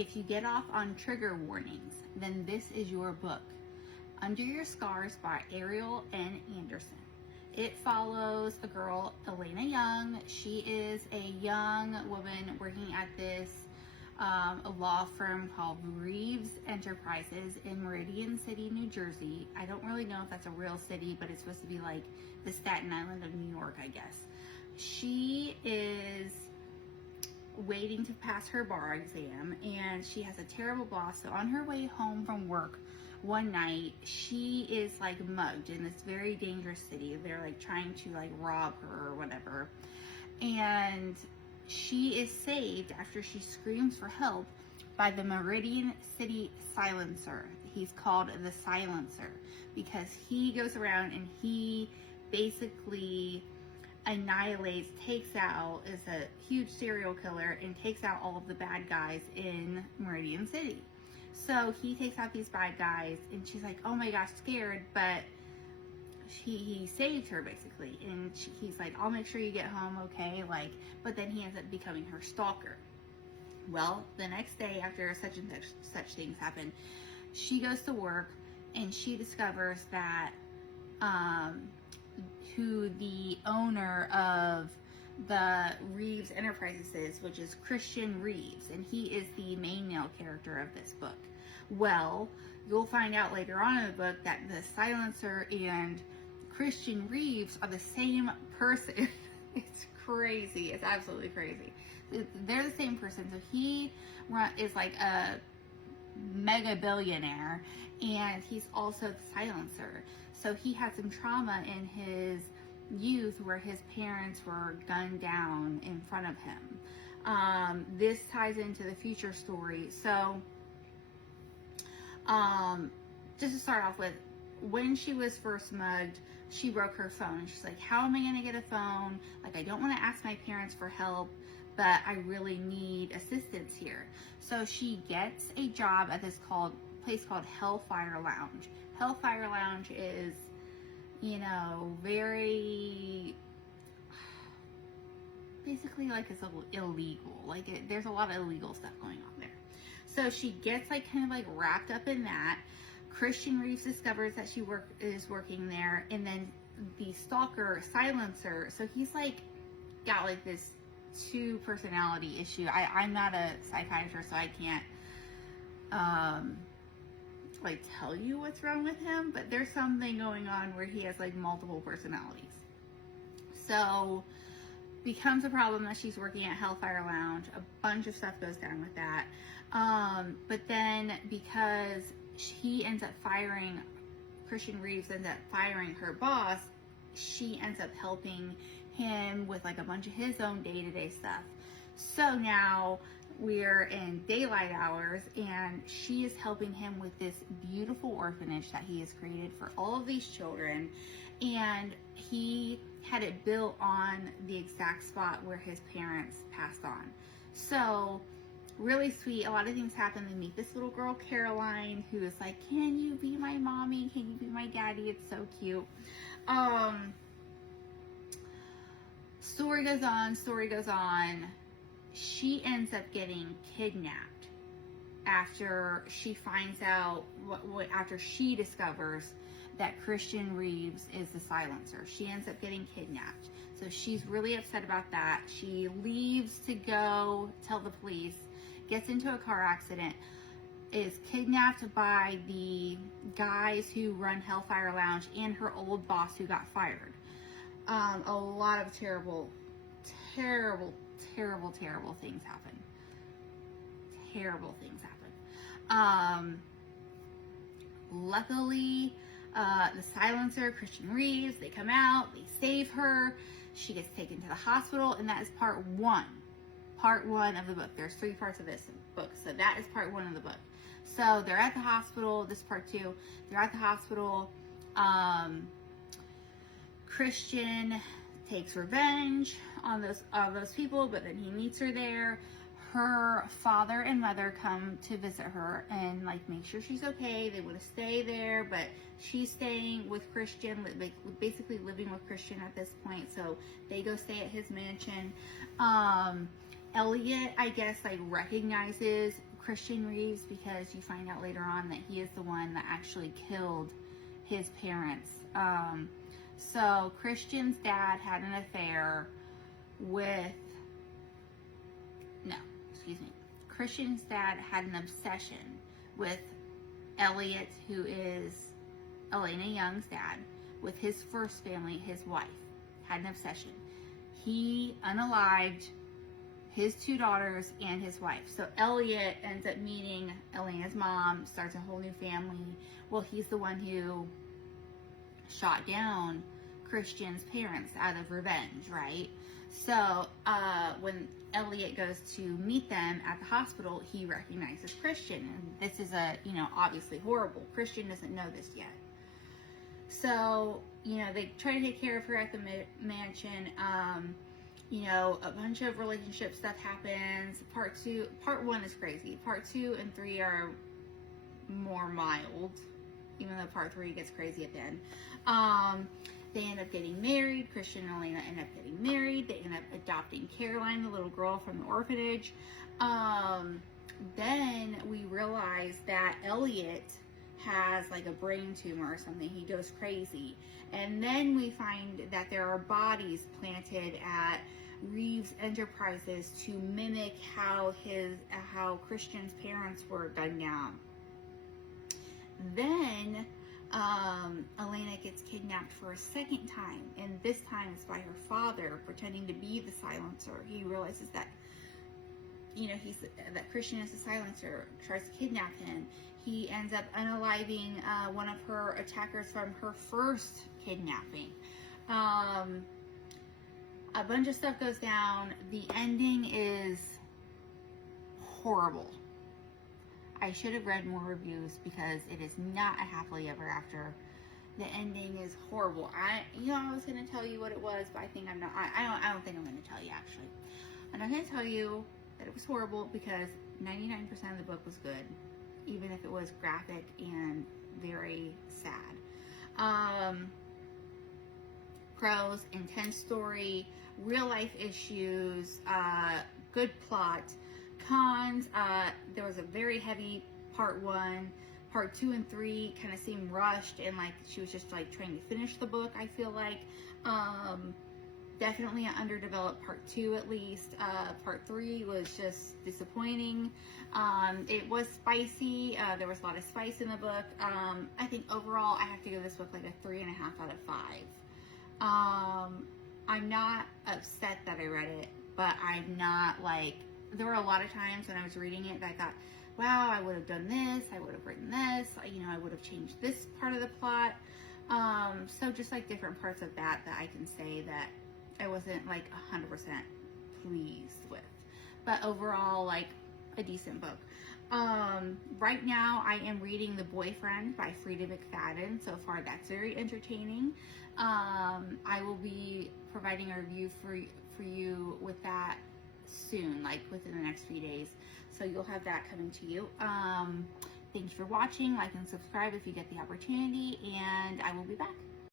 If you get off on trigger warnings, then this is your book. Under Your Scars by Ariel N Anderson. It follows a girl, Elena Young. She is a young woman working at this a law firm called Reeves Enterprises in Meridian City, New Jersey. I don't really know if that's a real city, but it's supposed to be like the Staten Island of New York, I guess. She is waiting to pass her bar exam, and she has a terrible boss. So on her way home from work one night, she is like mugged in this very dangerous city. They're like trying to like rob her or whatever. And she is saved after she screams for help by the Meridian City Silencer. He's called the Silencer because he goes around and he basically annihilates, takes out, is a huge serial killer and takes out all of the bad guys in Meridian City. So he takes out these bad guys and she's like, oh my gosh, scared, but he saved her basically, and he's like, I'll make sure you get home okay, like, but then he ends up becoming her stalker. Well, the next day after such and such things happen, she goes to work and she discovers that who the owner of the Reeves Enterprises is, which is Christian Reeves, and he is the main male character of this book. Well, you'll find out later on in the book that the Silencer and Christian Reeves are the same person. It's crazy. It's absolutely crazy. They're the same person. So he is like a mega billionaire, and he's also the Silencer. So he had some trauma in his youth where his parents were gunned down in front of him. This ties into the future story. So just to start off with, when she was first mugged, she broke her phone. She's like, how am I going to get a phone? Like, I don't want to ask my parents for help, but I really need assistance here. So she gets a job at this place called Hellfire Lounge. Hellfire Lounge is, you know, very, basically like it's illegal. Like there's a lot of illegal stuff going on there. So she gets like kind of like wrapped up in that. Christian Reeves discovers that she is working there, and then the stalker Silencer, so he's like got like this two personality issue. I'm not a psychiatrist, so I can't like tell you what's wrong with him, but there's something going on where he has like multiple personalities. So becomes a problem that she's working at Hellfire Lounge. A bunch of stuff goes down with that. But then because he ends up firing, Christian Reeves ends up firing her boss, she ends up helping him with like a bunch of his own day-to-day stuff. So now we're in daylight hours, and she is helping him with this beautiful orphanage that he has created for all of these children, and he had it built on the exact spot where his parents passed on. So really sweet. A lot of things happen. They meet this little girl, Caroline, who is like, can you be my mommy? Can you be my daddy? It's so cute. Story goes on. She ends up getting kidnapped after she finds out, after she discovers that Christian Reeves is the Silencer. She ends up getting kidnapped. So she's really upset about that. She leaves to go tell the police, gets into a car accident, is kidnapped by the guys who run Hellfire Lounge and her old boss who got fired. A lot of terrible things happen. Terrible things happen. Luckily, the Silencer, Christian Reeves, they come out, they save her. She gets taken to the hospital, and that is part one. Part one of the book. There's 3 parts of this book, so that is part 1 of the book. So they're at the hospital. This is part 2. They're at the hospital. Christian takes revenge on those people, but then he meets her there. Her father and mother come to visit her and like make sure she's okay. They want to stay there, but she's staying with Christian, basically living with Christian at this point. So they go stay at his mansion. Elliot, I guess, like recognizes Christian Reeves, because you find out later on that he is the one that actually killed his parents. So Christian's dad had an affair with, no, excuse me. Christian's dad had an obsession with Elliot, who is Elena Young's dad, with his first family, his wife. Had an obsession. He unalived his 2 daughters and his wife. So Elliot ends up meeting Elena's mom, starts a whole new family. Well, he's the one who shot down Christian's parents out of revenge, right? So when Elliot goes to meet them at the hospital, he recognizes Christian. And this is obviously horrible. Christian doesn't know this yet. So, they try to take care of her at the mansion. A bunch of relationship stuff happens. Part 1 is crazy. Part 2 and 3 are more mild, even though part 3 gets crazy at the end. They end up getting married. Christian and Elena end up getting married. They end up adopting Caroline, the little girl from the orphanage. Then we realize that Elliot has like a brain tumor or something. He goes crazy. And then we find that there are bodies planted at Reeves Enterprises to mimic how Christian's parents were gunned down. Then Elena gets kidnapped for a second time, and this time it's by her father pretending to be the silencer. He realizes that that Christian is the silencer, tries to kidnap him. He ends up unaliving one of her attackers from her first kidnapping. A bunch of stuff goes down. The ending is horrible. I should have read more reviews because it is not a happily ever after. The ending is horrible. I was going to tell you what it was, but I think I'm not. I don't think I'm going to tell you, actually. I'm not going to tell you that it was horrible because 99% of the book was good, even if it was graphic and very sad. Pros: intense story, real life issues, good plot. Cons: there was a very heavy part 1. Part 2 and 3 kind of seemed rushed, and like she was just like trying to finish the book, I feel like. Definitely an underdeveloped part 2 at least. Part 3 was just disappointing. It was spicy. There was a lot of spice in the book. I think overall I have to give this book like a 3.5 out of 5. I'm not upset that I read it, but I'm not like, there were a lot of times when I was reading it that I thought, wow, I would have done this, I would have written this, I would have changed this part of the plot. So just like different parts of that I can say that I wasn't like 100% pleased with. But overall, like a decent book. Right now I am reading The Boyfriend by Frida McFadden. So far that's very entertaining. I will be providing a review for you with that soon, like within the next few days. So you'll have that coming to you. Thanks for watching. Like and subscribe if you get the opportunity, and I will be back.